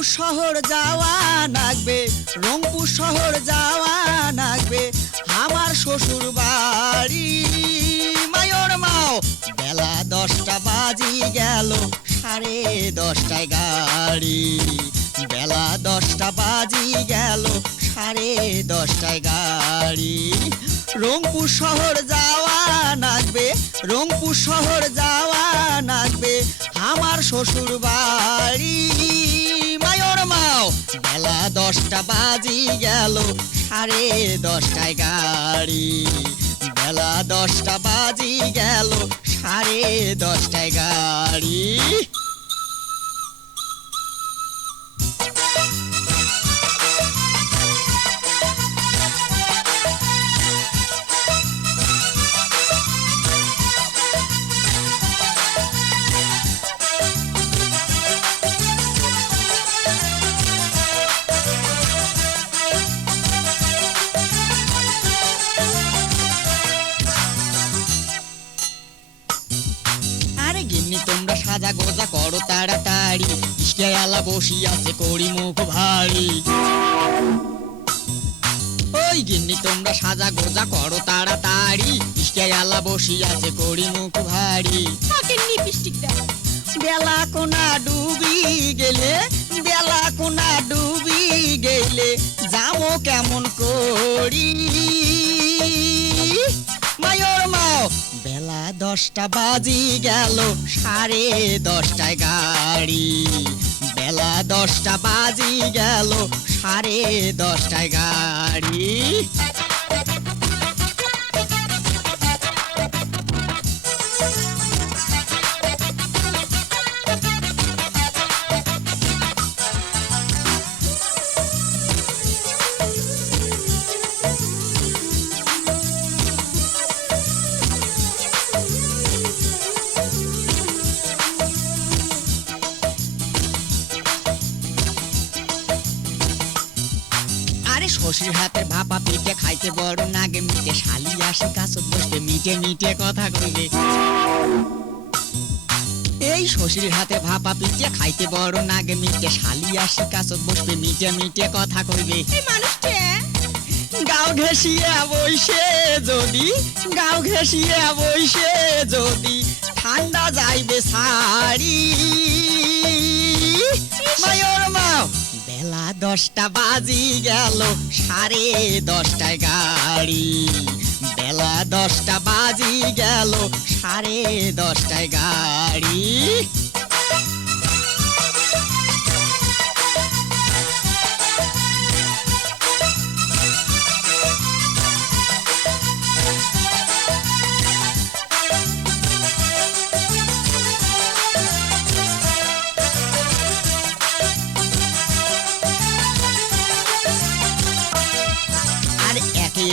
রংপুর শহর যাওয়া লাগবে, রংপুর শহর যাওয়া লাগবে, আমার শ্বশুর বাড়ি মায়োর মাও। বেলা 10টা বাজি গেল, 10:30টায় গাড়ি। বেলা 10টা বাজি গেল, 10:30টায় গাড়ি। রংপুর শহর যাওয়া লাগবে, রংপুর শহর যাওয়া লাগবে, আমার শ্বশুর বাড়ি মায়োর মাও। বেলা 10টা বাজি গেল, 10:30টায় গাড়ি। বেলা 10টা বাজি গেল, 10:30টায় গাড়ি। আরে গিন্নি তোমরা সাজা গোজা করো তাড়াতাড়ি, ইস্কেয়ালা বসি আছে করি মুখ ভারী। ওই গিন্নি তোমরা সাজা গোজা করো তাড়াতাড়ি, ইস্কেয়ালা বসি আছে করি মুখ ভারী। বেলা কোনা ডুবি গেলে, বেলা কোনা ডুবি গেলে যাবো কেমন করি মায়োর মাও। বেলা 10টা বাজি গেল, 10:30টায় গাড়ি। বেলা 10টা বাজি গেল, 10:30টায় গাড়ি। আরে শ্বশুর হাতে ভাপা পিঠে খাইতে বড় নাগে মিটে, শালি আসে কাছত বসবে মিটে মিটে কথা কইবে। এই শ্বশুর হাতে ভাপা পিঠে খাইতে বড় নাগে মিটে, শালি আসে কাছত বসবে মিটে মিটে কথা কইবে। গাও ঘেঁষিয়ে বইসে যদি, গাও ঘেঁষিয়ে বইসে যদি ঠান্ডা যাইবে সারি মায়োর মাও। বেলা 10টা বাজি গেল, 10:30টায় গাড়ি। বেলা 10টা বাজি গেল, 10:30টায় গাড়ি।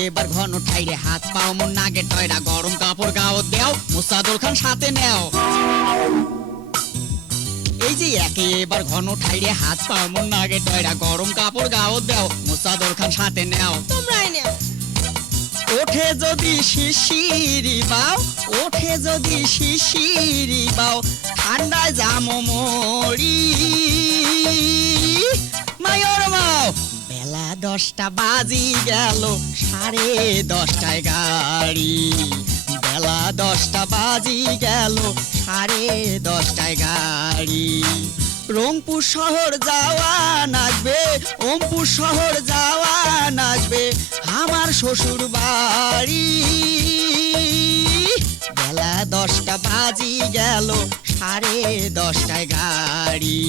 এবার ঘন ঠাইরে হাত পাও মন নাগে টয়রা, গরম কাপড় গাও দেও, মুসাদুল খান সাথে নেও। এই যে এবার ঘন ঠাইরে হাত পাও মন নাগে টয়রা, গরম কাপড় গাও দেও, মুসাদুল খান সাথে নেও। তোমরাই নেও। ওঠে যদি শিশিরি বাও, ওঠে যদি শিশিরি বাও, ঠান্ডায় জামো মরি মায়োর মাও। বেলা 10টা বাজি গেল, 10:30টায় গাড়ি। বেলা 10টা বাজি গেল, 10:30টায় গাড়ি। রংপুর শহর যাওয়া লাগবে, ওমপুর শহর যাওয়া লাগবে, আমার শ্বশুর বাড়ি। বেলা 10টা বাজি গেল, 10:30টায় গাড়ি।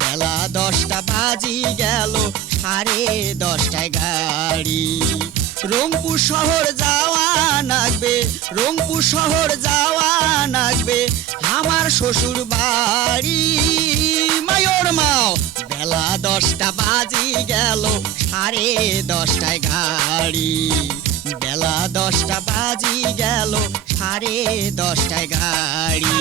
বেলা 10টা বাজি গেল, 10:30টায় গাড়ি। রংপুর শহর যাওয়া লাগবে, রংপুর শহর যাওয়া লাগবে, আমার শ্বশুর বাড়ি মায়োর মাও। বেলা 10টা বাজি গেল, 10:30টায় গাড়ি। বেলা 10টা বাজি গেল, 10:30টায় গাড়ি।